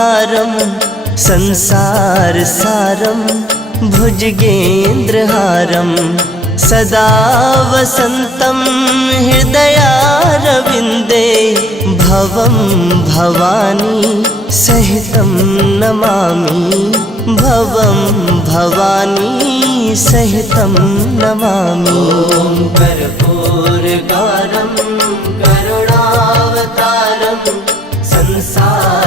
अवतारं संसारसारं भुजगेन्द्रहारं सदा वसन्तं हृदयारविन्दे भवं भवानी सहितं नमामि भवं भवानी सहितं नमामि। ॐ कर्पूरकारं करुणावतारं संसार